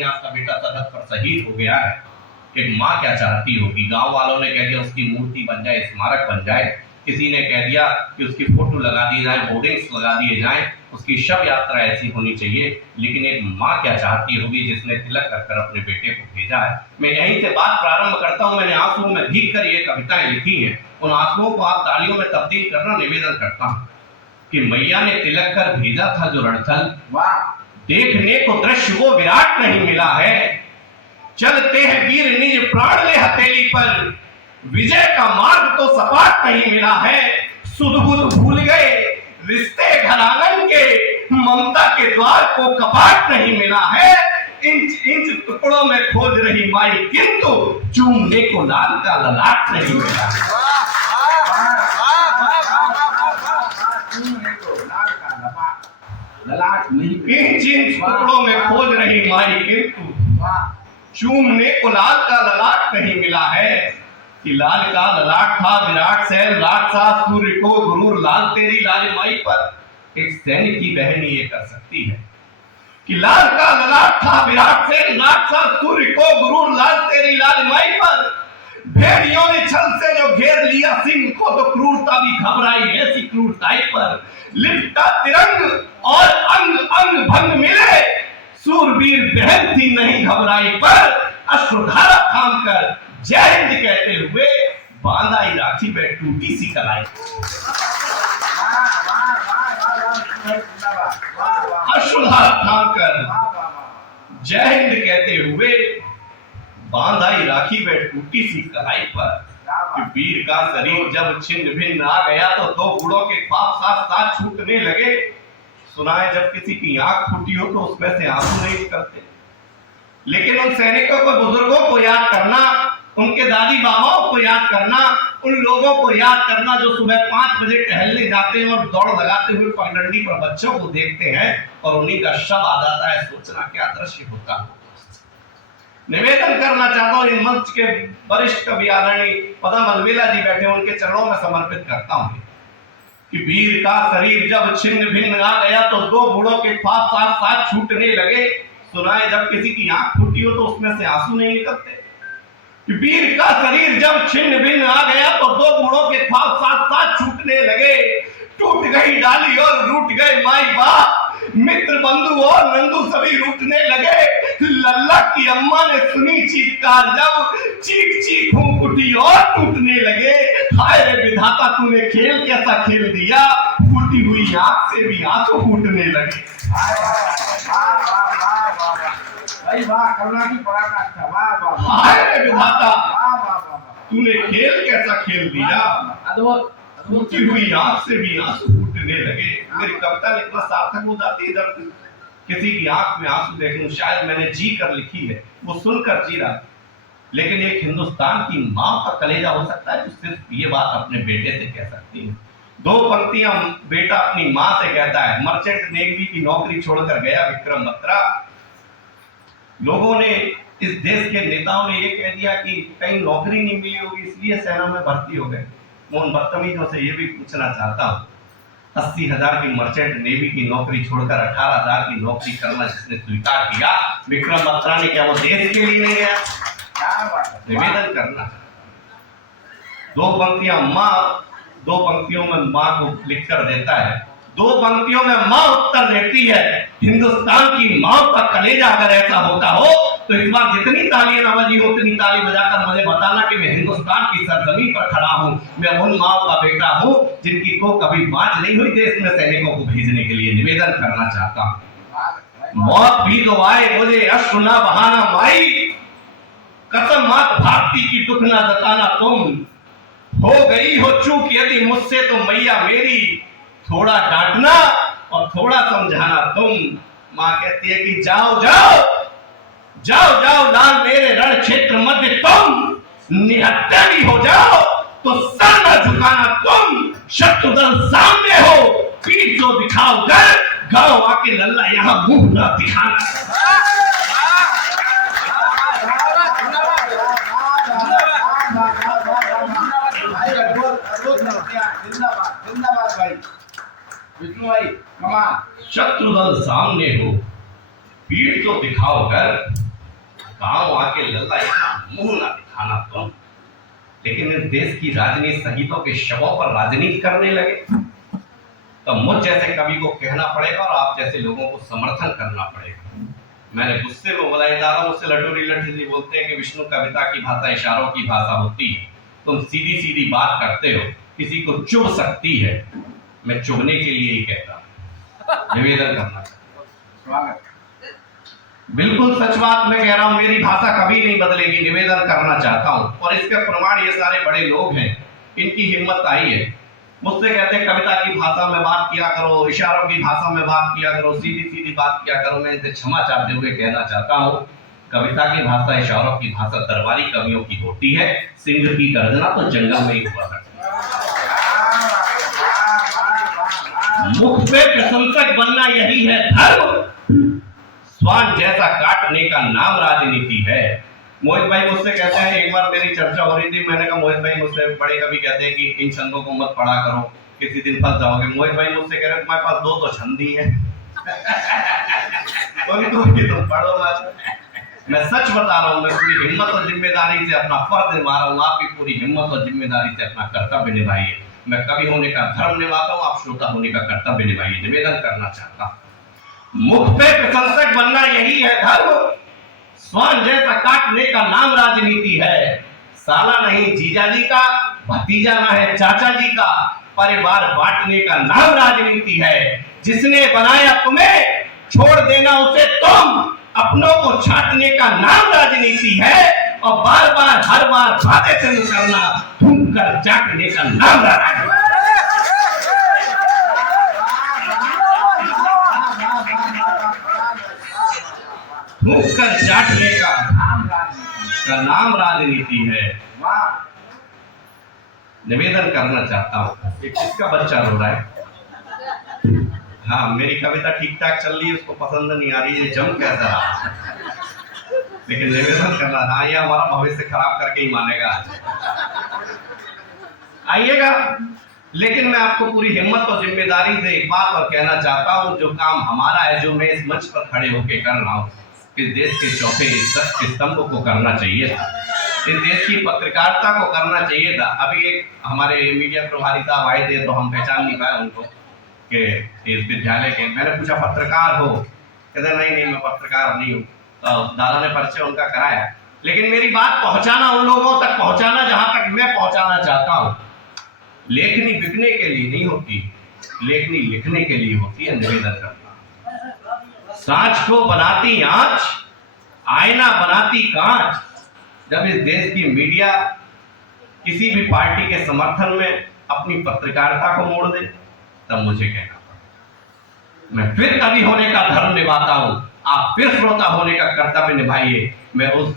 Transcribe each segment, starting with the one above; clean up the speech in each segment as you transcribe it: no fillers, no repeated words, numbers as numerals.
कि आपका बेटा सरहद पर शहीद हो गया है। एक माँ क्या चाहती होगी? गांव वालों ने कह दिया उसकी मूर्ति बन जाए, स्मारक बन जाए, किसी ने कह दिया कि उसकी फोटो लगा दी जाए, होर्डिंग्स लगा दिए जाएं, उसकी शव यात्रा ऐसी होनी चाहिए। लेकिन एक माँ क्या चाहती होगी जिसने तिलक रखकर अपने बेटे को भेजा है? मैं यहीं से बात प्रारंभ करता हूँ। मैंने आंसुओं में भीग कर ये कविताएं लिखी हैं, उन आंसुओं को आप तालियों में तब्दील करना निवेदन करता हूँ कि मैया ने तिलक कर भेजा था जो रणथल, देखने को दृश्य वो विराट नहीं मिला है। चलते हैं वीर निज प्राण ले हथेली पर, विजय का मार्ग तो सपाट नहीं मिला है। सुध बुध भूल गए रिश्ते घर आंगन के, ममता के द्वार को कपाट नहीं मिला है। इंच इंच टुकड़ों में खोज रही माई, किंतु चूमने को लाल का ललाट नहीं मिला। इंच इंच टुकड़ों में खोज रही माई, किंतु चूमने को लाल का ललाट नहीं मिला है। कि लाल का ललाट था विराट सैन राक्षस सूर्य को गुरूर लाल तेरी लाल माई पर। एक सैनिक की बहन ये कर सकती है कि लाल का ललाट था विराट सैन राक्षस सूर्य को गुरूर लाल तेरी लाल माई पर। भेड़ियों ने छल से जो घेर लिया सिंह को, तो क्रूरता भी घबराई ऐसी क्रूरताई पर। लिपटा तिरंग और अंग अंग भंग मिले, सूरवीर बहन थी नहीं घबराई पर। अश्रुधारा थाम कर जय हिंद कहते हुए बांधाई राखी में टूटी सी कलाई। अश्रुधारा थाम कर जय हिंद कहते हुए बांधाई राखी में टूटी सी कलाई पर। कि वीर का शरीर जब छिन्न भिन्न आ गया, तो दो गुड़ों के ख्वाब साथ साथ छूटने लगे। सुना है जब किसी की आंख फूटी हो तो उसमें से आंसू नहीं निकलते। लेकिन उन सैनिकों को, बुजुर्गों को याद करना, उनके दादी बाबाओं को याद करना, उन लोगों को याद करना जो सुबह 5 बजे टहलने जाते हैं और दौड़ लगाते हुए पगडंडी पर बच्चों को देखते हैं और उन्हीं का शव आ जाता है। सोचना क्या दृश्य होता है। निवेदन करना चाहता हूँ इन मंच के वरिष्ठ कवि आदरणीय पदम अलवेला जी बैठे, उनके चरणों में समर्पित करता हूँ कि वीर का शरीर जब छिन्न भिन्न आ गया, तो दो बूढ़ों के ख्वाब साथ साथ छूटने लगे। सुनाए जब किसी की आंख फूटी हो तो उसमें से आंसू नहीं निकलते। कि वीर का शरीर जब छिन्न भिन्न आ गया, तो दो बूढ़ों के ख्वाब साथ साथ छूटने लगे। टूट गई डाली और रूठ गए माई बाप, मित्र बंधु और नंदू सभी रूठने लगे। लल्ला की अम्मा ने सुनी चीत्कार जब, चीख चीख फूंक उठी और टूटने लगे। हाय रे विधाता तूने खेल कैसा खेल दिया, फूटी हुई आंख से भी आंसू फूटने लगे। हाय रे विधाता तूने खेल कैसा खेल दिया, फूटी हुई आंख से भी आंसू फूटने लगे। मेरी कविता इतना सार्थक हो जाती है जब किसी की आंख में आंसू देखूं। शायद मैंने जी कर लिखी है, वो सुनकर जी रहा। लेकिन एक हिंदुस्तान की मां का कलेजा हो सकता है जो सिर्फ ये बात अपने बेटे से कह सकती है। 2 पंक्तियां बेटा अपनी मां से कहता है। मर्चेंट नेवी की नौकरी छोड़कर गया विक्रम बत्रा। लोगों ने, इस देश के नेताओं ने ये कह दिया कि कहीं नौकरी नहीं मिली होगी इसलिए सेना में भर्ती हो गए। मैं उन बदतमीजों से ये भी पूछना चाहता हूँ, 80,000 की मर्चेंट नेवी की नौकरी छोड़कर 18,000 की नौकरी करना जिसने स्वीकार किया, विक्रम बत्रा ने, क्या वो देश के लिए नहीं गया? निवेदन करना। 2 पंक्तियां माँ, 2 पंक्तियों में माँ को लिखकर देता है। 2 पंक्तियों में माँ उत्तर देती है। हिंदुस्तान की माँ का कलेजा अगर ऐसा होता हो तो इस बार जितनी तालियां ना बजी उतनी ताली बजाकर मुझे बताना कि मैं हिंदुस्तान की सरजमीन पर खड़ा हूं। मैं उन माँ का बेटा हूं जिनकी को कभी बात नहीं हुई देश में सैनिकों को भेजने के लिए। निवेदन करना चाहता हूं, मौत भी तो आए मुझे अश्रु ना बहाना माई, कसम मात भारती की दुख ना जताना तुम। हो गई हो चूक यदि मुझसे तो मैया मेरी, थोड़ा डांटना और थोड़ा समझाना तुम। माँ कहती है कि जाओ जाओ जाओ जाओ लाल मेरे रण क्षेत्र मध्य तुम, निहत्था भी हो जाओ तो सर न झुकाना तुम। शत्रु दल सामने हो पीठ जो दिखाओ कर, गांव आके लल्ला यहाँ मुंह न दिखाना। शत्रु दल सामने हो पीठ तो दिखाओ कर, गांव आके लल्ला इतना मुंह ना दिखाना तुम, लेकिन इस देश की राजनीति शहीदों के शवों पर राजनीति करने लगे तो मुझ जैसे कवि को कहना पड़ेगा और आप जैसे लोगों को समर्थन करना पड़ेगा। मैंने गुस्से में बोला, इदारा मुझसे लटोरी लटोरी बोलते हैं कि विष्णु कविता की भाषा इशारों की भाषा होती है, तुम सीधी सीधी बात करते हो, किसी को चुभ सकती है। मैं चुभने के लिए ही कहता हूं, निवेदन करना चाहता हूं। बिल्कुल सच बात मैं कह रहा हूं, मेरी भाषा कभी नहीं बदलेगी, निवेदन करना चाहता हूं। और इसके प्रमाण ये सारे बड़े लोग हैं, इनकी हिम्मत आई है। मुझसे कहते हैं कविता की भाषा में बात किया करो, इशारों की भाषा में बात किया करो, सीधी सीधी बात किया करो। मैं इसे क्षमा चाहते हुए कहना चाहता हूं, कविता की भाषा इशारों की भाषा दरबारी कवियों की होती है, सिंह की गर्जना तो जंगल में ही हुआ करती है। मुख पे प्रशंसक बनना यही है धर्म, स्वान जैसा काटने का नाम राजनीति है। मोहित भाई मुझसे कहते हैं, एक बार मेरी चर्चा हो रही थी, मैंने कहा मोहित भाई मुझसे बड़े कवि कहते हैं कि इन छंदों को मत पढ़ा करो, किसी दिन फंस जाओगे। मोहित भाई मुझसे कह रहे हैं तुम्हारे पास 2 तो छंद ही है तुम पढ़ो मत। मैं सच बता रहा हूँ, मैं पूरी हिम्मत और जिम्मेदारी से अपना फर्ज निभा रहा हूँ। आप भी पूरी हिम्मत और जिम्मेदारी से अपना कर्तव्य निभाइए। मैं कवि होने का धर्म निभाता हूँ, आप श्रोता होने का कर्तव्य निभाइए। निवेदन करना चाहता हूँ, मुख पे प्रशंसक बनना यही है धर्म, स्वान जैसा काटने का नाम राजनीति है। साला नहीं जीजा जी का, भतीजा ना है चाचा जी का, परिवार बांटने का नाम राजनीति है। जिसने बनाया तुम्हें छोड़ देना उसे तुम, अपनों को छाटने का नाम राजनीति है। और बार बार हर बार वादे से मुकरना, घूम कर चाटने का नाम राजनीति है। मुख कर चाटने का नाम राजनीति है। निवेदन करना चाहता हूँ, किसका बच्चा रो रहा है? हाँ, मेरी कविता ठीक ठाक चल रही है, उसको पसंद नहीं आ रही है, जम कैसा रहा, लेकिन निवेदन करना, हाँ ये हमारा भविष्य खराब करके ही मानेगा। आइएगा, लेकिन मैं आपको पूरी हिम्मत और जिम्मेदारी से एक बात और कहना चाहता हूँ, जो काम हमारा है, जो मैं इस मंच पर खड़े होकर कर रहा हूँ, इस देश के चौथे स्तंभ को करना चाहिए था, इस देश की पत्रकारिता को करना चाहिए था। अभी एक हमारे मीडिया प्रभारी साहब आए थे, तो हम पहचान नहीं पाए उनको कि इस विद्यालय के। मैंने पूछा पत्रकार हो? कहते नहीं मैं पत्रकार नहीं हूँ। तो दादा ने परिचय उनका कराया, लेकिन मेरी बात पहुंचाना उन लोगों तक पहुंचाना जहां तक मैं पहुंचाना चाहता हूँ। लेखनी बिकने के लिए नहीं होती, लेखनी लिखने के लिए होती है। निवेदन करना, सांच को बनाती आंच, आईना बनाती कांच। जब इस देश की मीडिया किसी भी पार्टी के समर्थन में अपनी पत्रकारिता को मोड़ दे, तब मुझे कहना पड़ता। मैं फिर कवि होने का धर्म निभाता हूं, आप फिर श्रोता होने का कर्तव्य निभाइए। मैं उस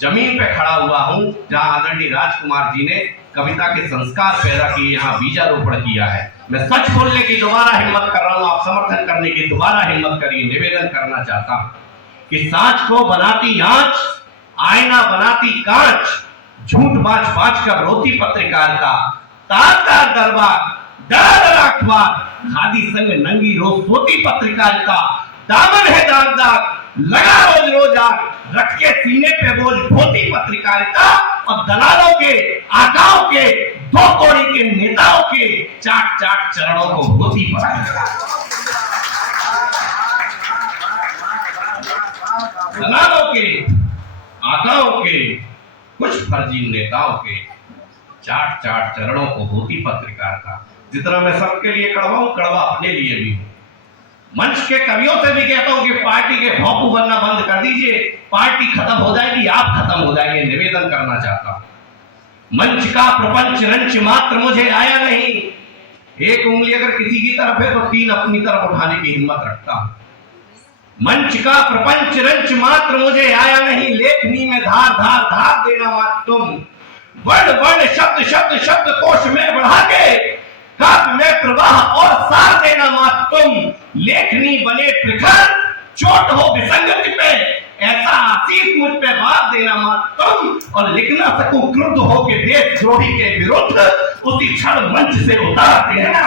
जमीन पे खड़ा हुआ हूं जहां आदरणीय राजकुमार जी ने कविता के संस्कार पैदा किए, यहाँ बीजारोपण किया है। मैं सच बोलने की दोबारा हिम्मत कर रहा हूं, आप समर्थन करने की दोबारा हिम्मत करिए। निवेदन करना चाहता हूं कि सांच को बनाती आंच, आईना बनाती कांच, झूठ बाज बाज कर रोती पत्रकारिता, तार तार दरबार, डरा डरा अखबार, खादी संग नंगी रोज सोती पत्रकारिता, दामन है दाग दाग, लगा रोज रोज आग, रख के सीने पे बोझ ढोती पत्रकारिता। और दलालों के, आकाओं के, 2 कौड़ी के नेताओं के चाट चाट चरणों को धोती पत्रकारिता। दलालों के, आकाओं के, कुछ फर्जी नेताओं के चाट चाट चरणों को होती पत्रकारिता। जितना मैं सबके लिए कड़वा हूं, कड़वा अपने लिए भी हूं। मंच के कवियों से भी कहता हूं कि पार्टी के भौंकू बनना बंद कर दीजिए, पार्टी खत्म हो जाएगी, आप खत्म हो जाएंगे। निवेदन करना चाहता हूं, मंच का प्रपंच रंच मात्र मुझे आया नहीं। एक उंगली अगर किसी की तरफ है तो 3 अपनी तरफ उठाने की हिम्मत रखता हूं। मंच का प्रपंच रंच मात्र मुझे आया नहीं, लेखनी में धार धार धार देना मात्र तुम। वर्ण वर्ण शब्द शब्द शब्द कोश में बढ़ा के काव्य में प्रवाह और सार देना मात्र तुम। लेखनी बने प्रखर, चोट हो विसंगति पे, ऐसा आशीष मुझ पे वार देना मात्र तुम। और लिख ना सकूं क्रुद्ध हो के देशद्रोही के विरुद्ध, उसी क्षण मंच से उतार देना।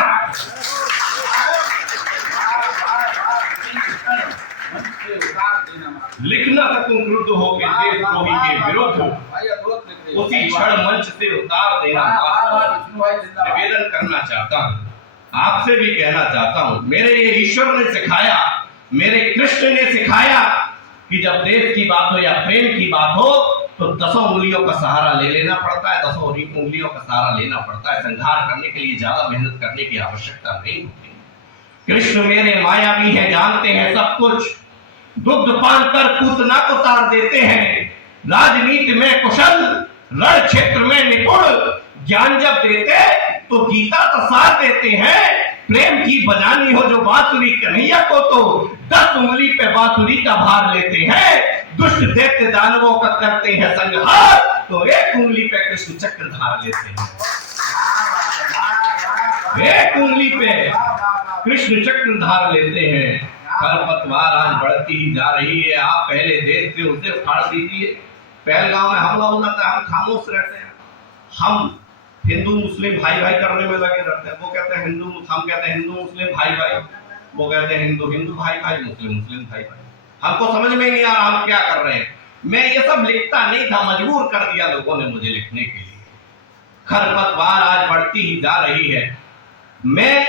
लिखना था तुम क्रुद्ध हो के देशद्रोही के विरुद्ध, उसी क्षण मंच से उतार देना। निवेदन करना चाहता हूँ, आपसे भी कहना चाहता हूँ, मेरे ये ईश्वर ने सिखाया, मेरे कृष्ण ने सिखाया कि जब देश की बात हो या प्रेम की बात हो तो 10 उंगलियों का सहारा ले लेना पड़ता है, 10 उंगलियों का सहारा लेना पड़ता है। संहार करने के लिए ज्यादा मेहनत करने की आवश्यकता नहीं होती। कृष्ण मेरे मायावी हैं, जानते हैं सब कुछ, दुग्ध पान कर पूतना को तार देते हैं, राजनीति में कुशल, रण क्षेत्र में निपुण, ज्ञान जब देते तो गीता का साथ देते हैं। प्रेम की बजानी हो जो बांसुरी कन्हैया को तो 10 उंगली पे बांसुरी का भार लेते हैं। दुष्ट दैत्य दानवों का करते हैं संहार तो 1 उंगली पे कृष्ण चक्र धार लेते हैं। 1 उंगली पे कृष्ण चक्र धार लेते हैं। खरपतवार आज बढ़ती ही जा रही है, आप पहले देश से उसे उखाड़ दीजिए। पहलगांव में हमला होना था, हम खामोश रहते हैं, हम हिंदू मुस्लिम भाई भाई करने में लगे रहते हैं। वो कहते हैं हिंदू, हम कहते हैं हिंदू मुस्लिम भाई भाई, वो कहते हैं हिंदू हिंदू भाई भाई, मुस्लिम मुस्लिम भाई भाई। हमको समझ में नहीं आ रहा हम क्या कर रहे हैं। मैं ये सब लिखता नहीं था, मजबूर कर दिया लोगों ने मुझे लिखने के लिए। खरपतवार आज बढ़ती ही जा रही है। मैं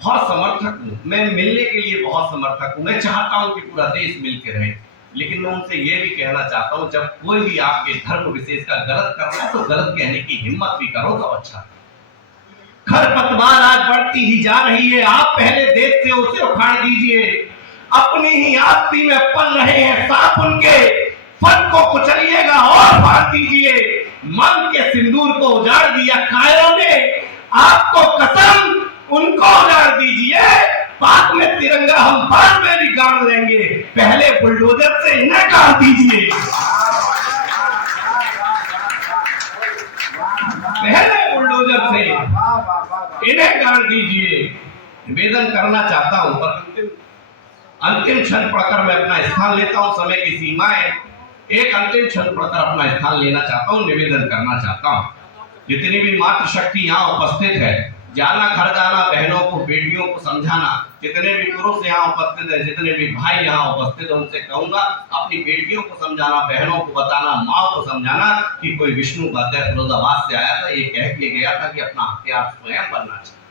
बहुत समर्थक हूँ, मैं मिलने के लिए बहुत समर्थक हूँ। मैं चाहता हूँ कि पूरा देश मिलकर रहे, लेकिन मैं उनसे ये भी कहना चाहता हूँ, जब कोई भी आपके धर्म विशेष का गलत कर रहा है तो गलत कहने की हिम्मत भी करो तो अच्छा। खरपतवार आज बढ़ती ही जा रही है, आप पहले देश से उसे उखाड़ दीजिए। अपनी ही आस्ती में पल रहे हैं सांप, उनके फन को कुचलिएगा और फाड़ दीजिए। मन के सिंदूर को उजाड़ दिया कायरों ने, आपको कसम उनको उजाड़ दीजिए। पाक में तिरंगा हम बाद में भी गाड़ लेंगे, पहले बुलडोजर से इन्हें गाड़ दीजिए, पहले बुलडोजर से इन्हें गाड़ दीजिए। निवेदन करना चाहता हूं, पर अंतिम क्षण पढ़कर मैं अपना स्थान लेता हूं। समय की सीमाएं, एक अंतिम क्षण पढ़कर अपना स्थान लेना चाहता हूं, निवेदन करना चाहता हूं। जितनी भी मातृशक्ति यहाँ उपस्थित है, जाना घर जाना, बहनों को बेटियों को समझाना। जितने भी पुरुष यहाँ उपस्थित है, जितने भी भाई यहाँ उपस्थित है, उनसे कहूंगा अपनी बेटियों को समझाना, बहनों को बताना, माँ को समझाना कि कोई विष्णु का दैत्य फिरोजाबाद से आया था, ये कह के गया था कि अपना हथियार स्वयं बनना चाहिए।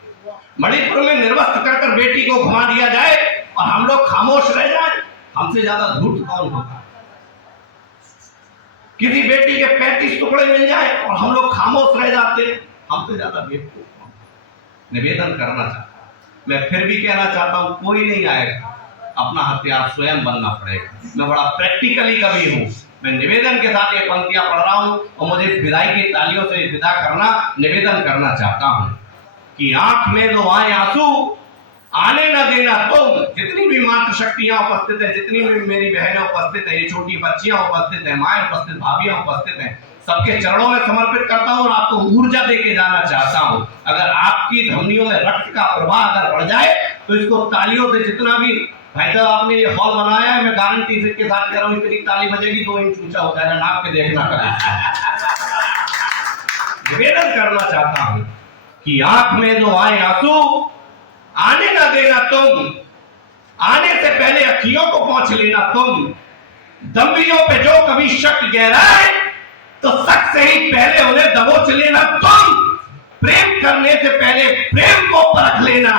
मणिपुर में निर्वस्त्र कर बेटी को घुमा दिया जाए और हम लोग खामोश रह जाए, हमसे ज्यादा धूर्त कौन होगा। किसी बेटी के 35 टुकड़े मिल जाए और हम लोग खामोश रह जाते, हमसे ज्यादा बेवकूफ। निवेदन करना चाहता हूं, मैं फिर भी कहना चाहता हूं, कोई नहीं आएगा, अपना हथियार स्वयं बनना पड़ेगा। मैं बड़ा प्रैक्टिकली कवि हूं, मैं निवेदन के साथ ये पंक्तियां पढ़ रहा हूं और मुझे विदाई की तालियों से विदा करना, निवेदन करना चाहता हूं कि आंख में दो आए आंसू, आने न देना तुम। जितनी भी मातृशक्तियां उपस्थित है, जितनी भी मेरी बहनें उपस्थित है, ये छोटी बच्चियां उपस्थित है, माएं उपस्थित, भाभियां उपस्थित हैं, सबके चरणों में समर्पित करता हूं और आपको ऊर्जा देके जाना चाहता हूं। अगर आपकी धमनियों में रक्त का प्रवाह अगर बढ़ जाए तो इसको तालियों से, जितना भी भाई साहब आपने ये हॉल बनाया है, मैं गारंटी के साथ कह रहा हूं, इतनी ताली बजेगी 2 इंच ऊंचा हो जाएगा, नाप के देखना करें। निवेदन करना चाहता हूं कि आंख में दो आए आंसू, आने न देना तुम, आने से पहले अखियों को पहुंच लेना तुम। दम्बियों पे जो कभी शक गहराए तो शक से ही पहले उन्हें दबोच लेना तुम। प्रेम करने से पहले प्रेम को परख लेना,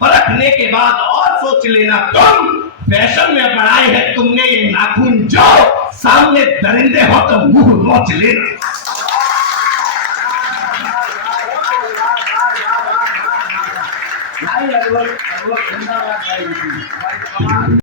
परखने के बाद और सोच लेना तुम। फैशन में बनाए है तुमने ये नाखून, जो सामने दरिंदे हो तो मुंह नोच लेना।